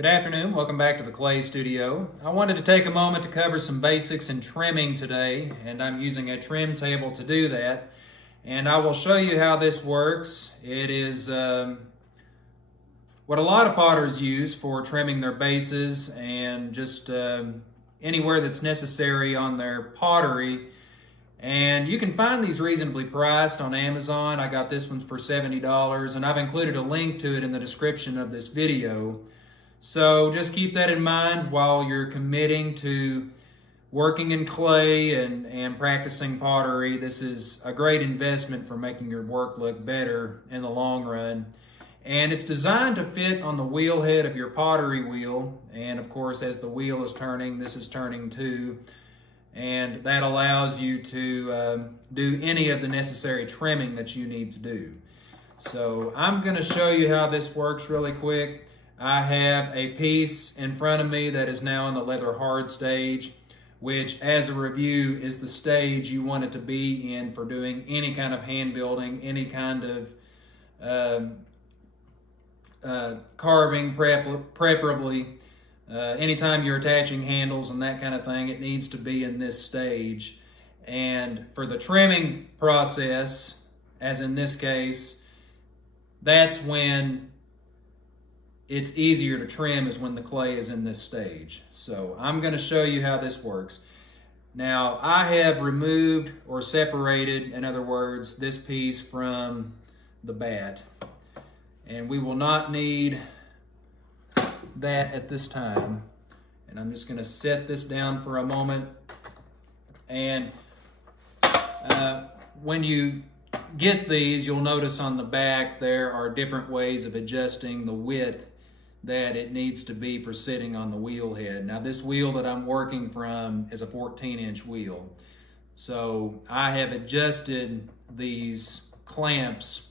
Good afternoon, welcome back to the Clay Studio. I wanted to take a moment to cover some basics in trimming today, and I'm using a trim table to do that. And I will show you how this works. It is what a lot of potters use for trimming their bases and just anywhere that's necessary on their pottery. And you can find these reasonably priced on Amazon. I got this one for $70, and I've included a link to it in the description of this video. So just keep that in mind while you're committing to working in clay and practicing pottery. This is a great investment for making your work look better in the long run. And it's designed to fit on the wheel head of your pottery wheel. And of course, as the wheel is turning, this is turning too. And that allows you to do any of the necessary trimming that you need to do. So I'm going to show you how this works really quick. I have a piece in front of me that is now in the leather hard stage, which as a review is the stage you want it to be in for doing any kind of hand building, any kind of carving, preferably. Anytime you're attaching handles and that kind of thing, it needs to be in this stage. And for the trimming process, as in this case, that's when it's easier to trim, is when the clay is in this stage. So I'm going to show you how this works. Now I have removed or separated, in other words, this piece from the bat. And we will not need that at this time. And I'm just going to set this down for a moment. And when you get these, you'll notice on the back there are different ways of adjusting the width that it needs to be for sitting on the wheel head. Now this wheel that I'm working from is a 14-inch wheel. So I have adjusted these clamps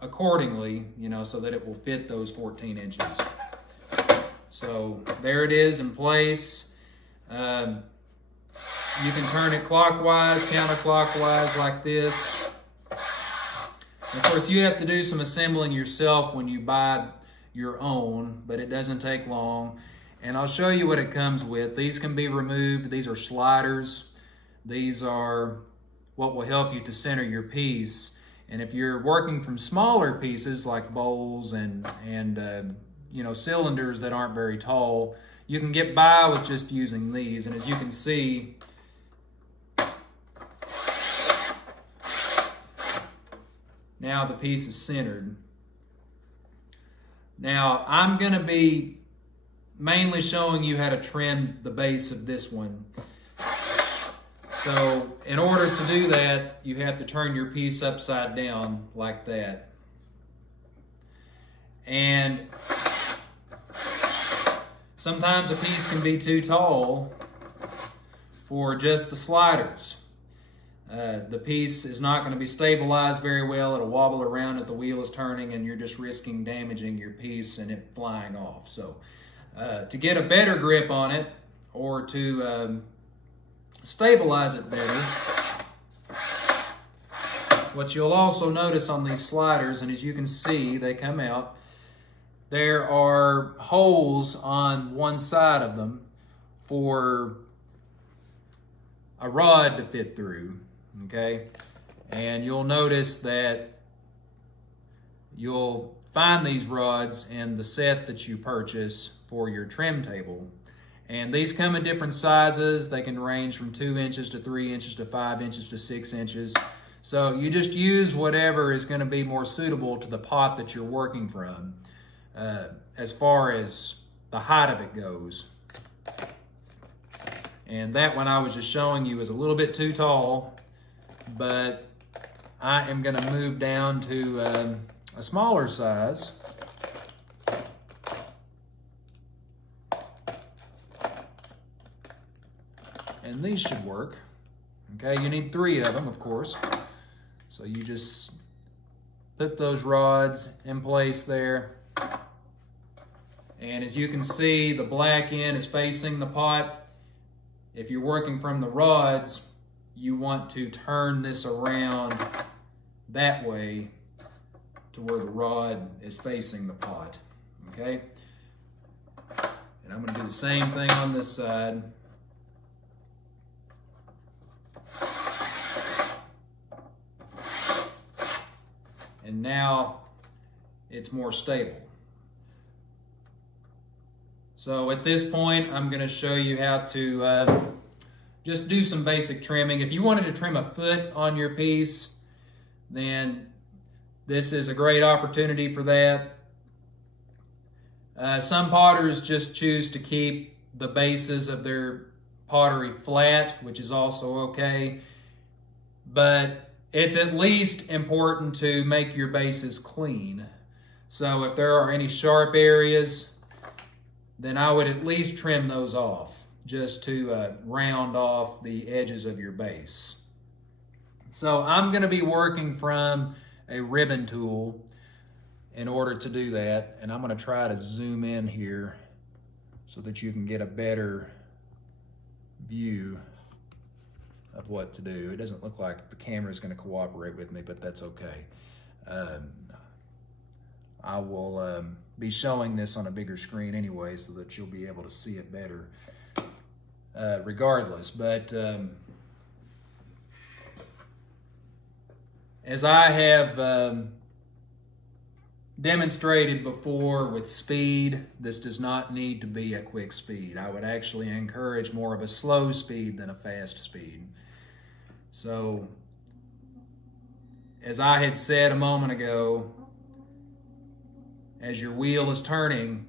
accordingly, so that it will fit those 14 inches. So there it is in place. You can turn it clockwise, counterclockwise like this. Of course, you have to do some assembling yourself when you buy your own, but it doesn't take long. And I'll show you what it comes with. These can be removed. These are sliders. These are what will help you to center your piece. And if you're working from smaller pieces like bowls and cylinders that aren't very tall, you can get by with just using these. And as you can see, now the piece is centered. Now I'm going to be mainly showing you how to trim the base of this one. So in order to do that, you have to turn your piece upside down like that. And sometimes a piece can be too tall for just the sliders. The piece is not going to be stabilized very well. It'll wobble around as the wheel is turning, and you're just risking damaging your piece and it flying off. So to get a better grip on it, or to stabilize it better, what you'll also notice on these sliders, and as you can see, they come out, there are holes on one side of them for a rod to fit through, okay? And you'll notice that you'll find these rods in the set that you purchase for your trim table. And these come in different sizes. They can range from 2 inches to 3 inches to 5 inches to 6 inches. So you just use whatever is going to be more suitable to the pot that you're working from, as far as the height of it goes. And that one I was just showing you is a little bit too tall, but I am going to move down to a smaller size. And these should work. Okay, you need 3 of them, of course. So you just put those rods in place there. And as you can see, the black end is facing the pot. If you're working from the rods, you want to turn this around that way to where the rod is facing the pot, okay? And I'm going to do the same thing on this side. And now it's more stable. So at this point, I'm going to show you how to just do some basic trimming. If you wanted to trim a foot on your piece, then this is a great opportunity for that. Some potters just choose to keep the bases of their pottery flat, which is also okay. But it's at least important to make your bases clean. So if there are any sharp areas, then I would at least trim those off, just to round off the edges of your base. So I'm going to be working from a ribbon tool in order to do that, and I'm going to try to zoom in here so that you can get a better view of what to do. It doesn't look like the camera is going to cooperate with me, but that's okay. I will be showing this on a bigger screen anyway so that you'll be able to see it better regardless. But as I have demonstrated before with speed, this does not need to be a quick speed. I would actually encourage more of a slow speed than a fast speed. So, as I had said a moment ago, as your wheel is turning,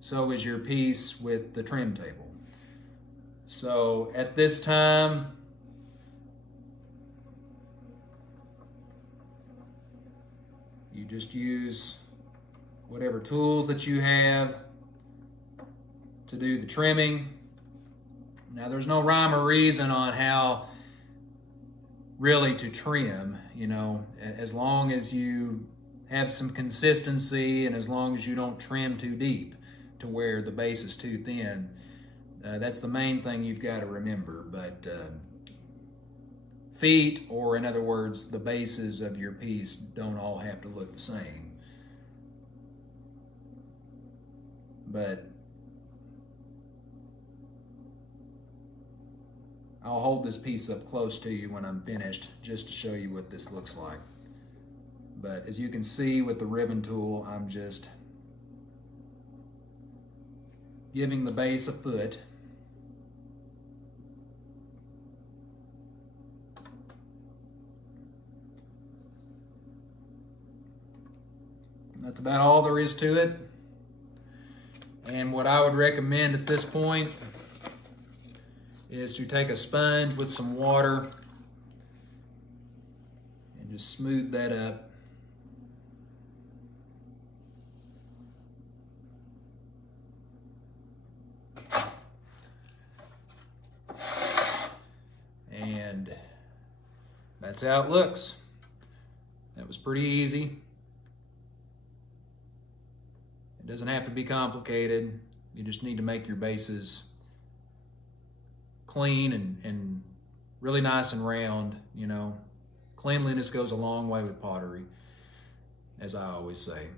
so is your piece with the trim table. So, at this time, you just use whatever tools that you have to do the trimming. Now, there's no rhyme or reason on how really to trim, you know, as long as you have some consistency and as long as you don't trim too deep to where the base is too thin. That's the main thing you've got to remember. But feet, or in other words, the bases of your piece, don't all have to look the same. But I'll hold this piece up close to you when I'm finished just to show you what this looks like. But as you can see with the ribbon tool, I'm just giving the base a foot. That's about all there is to it. And what I would recommend at this point is to take a sponge with some water and just smooth that up. And that's how it looks. That was pretty easy. It doesn't have to be complicated. You just need to make your bases clean and really nice and round, you know. Cleanliness goes a long way with pottery, as I always say.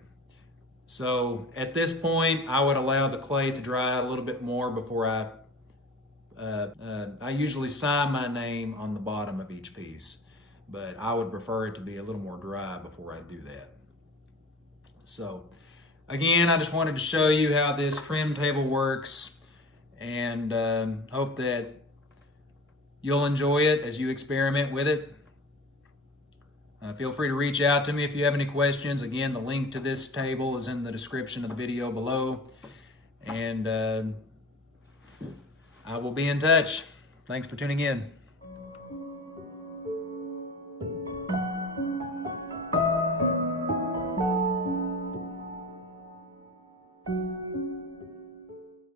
So at this point, I would allow the clay to dry out a little bit more before I usually sign my name on the bottom of each piece, but I would prefer it to be a little more dry before I do that. So again, I just wanted to show you how this trim table works, and hope that you'll enjoy it as you experiment with it. Feel free to reach out to me if you have any questions. Again, the link to this table is in the description of the video below, and I will be in touch. Thanks for tuning in.